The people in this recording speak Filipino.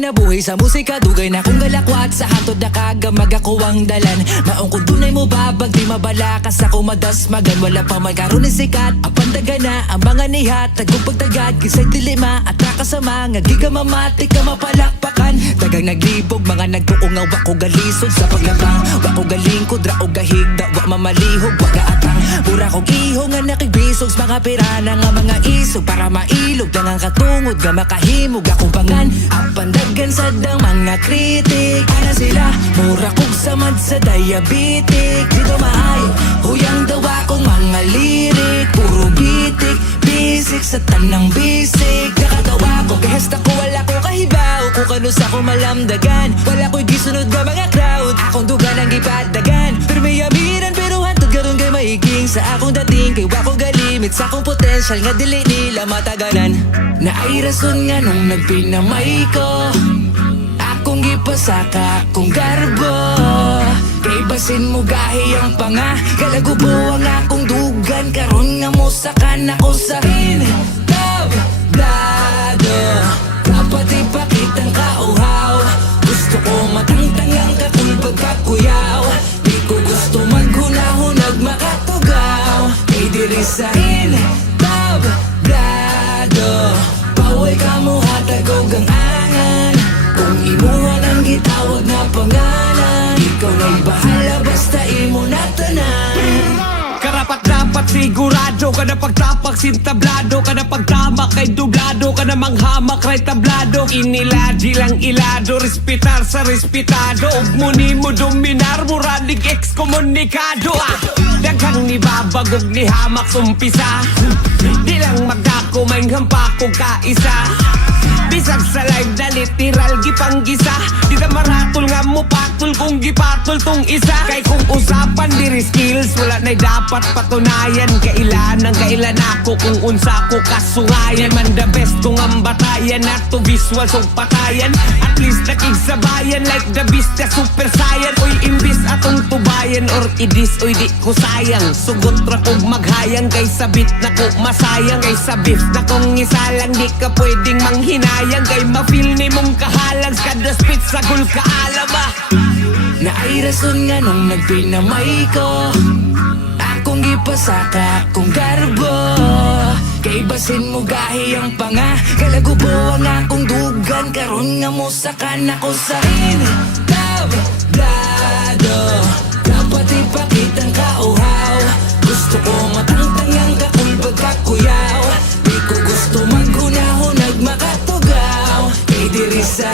kinabuhi sa musika. Dugay na kong galakwat sa hantod na kagamag ako ang dalan. Maong ko dunay mo babag, di mabalakas ako madasmagan. Wala pa magkaroon ni sikat, apandaga na ang mga nihat. Tagong pagtagad, kisay dilima at rakasama. Nga gigamamati ka mapalakpakan. Dagang naglibog, mga nagtuungaw. Wako galisod sa paglabang, wako galingkod, rao gahigda. Wak mamalihog, waga atang. Pura kong iho nga nakibisogs. Mga pirana nga mga isog, para mailog lang ang katungod. Nga makahimog akong pangan, apandagan sa dang mga kritik. Ana sila, mura kong samad sa diabetic. Dito maayo, huyang dawa kong mga lirik. Puro bitik, bisik sa tanang bisik. Nakatawa ko, gahesta ko, wala ko kahibaw. Kung kanus ako malamdagan, wala ko'y gisunod nga mga crowd. Akong dugan ang ipadagan, pero may amiran, pero hantod garon kay maiging. Sa akong dating, kay wako galimit. Sa akong potensyal nga dili nila mataganan. Na ay rason nga nung nagpinamay ko, akong gipasaka akong garbo. Kay basin mo gahi ang panga, kalagubo ang akong dugan. Karon nga mo sakan ako sa tablado. Dapat ipakitang kauhaw, gusto ko matangtang ang katulbag kakuyaw. Di ko gusto maghunahunag makatugaw. Kay diri sa tablado, bawal ka mo hatagog ang angan. Kung imuhan ang gitawag na pangalan, ikaw na'y bahala basta imo na tanan. Karapat dapat sigurado ka na pagtapak sintablado ka na pagtamak kay dublado ka na manghamak kay tablado. Iniladji lang ilado, respetar sa respetado. Ug muni mo dominar, muranig ekskomunikado. Daghang ni babagog ni hamak sumpisa, di lang magdako may hampako kaisa. Bisag sa live na literal gipanggisa, di na maratol nga mo patol kung gipatol tong isa. Kay kung usapan diri skills, wala na'y dapat patunayan. Kailan ako kung unsa ko kasungayan. Man the best kung ang batayan at to visual so patayan. At least nakigsabayan like the beast na super saiyan. Oy imbis atong tubayan or idis oy di ko sayang. Sugot ra kog maghayang kay sabit na ko masayang. Kay sabit na kong isalang di ka pwedeng manghinayang. Kay ma-feel ni mong kahalang kada spit sa gul kaalama. Na ay rason nga nung nagpinamay ko, akong gipasaka akong garbo. Kay basin mo gahi ang panga, kalagubo ang akong dugan. Karon nga mo sakan ako sa tablado. Dapat ipakitang kauhaw, gusto ko matangtang ang kakulbag kakuyaw. Di ko gusto maghunahunag makatugaw. Kay diri sa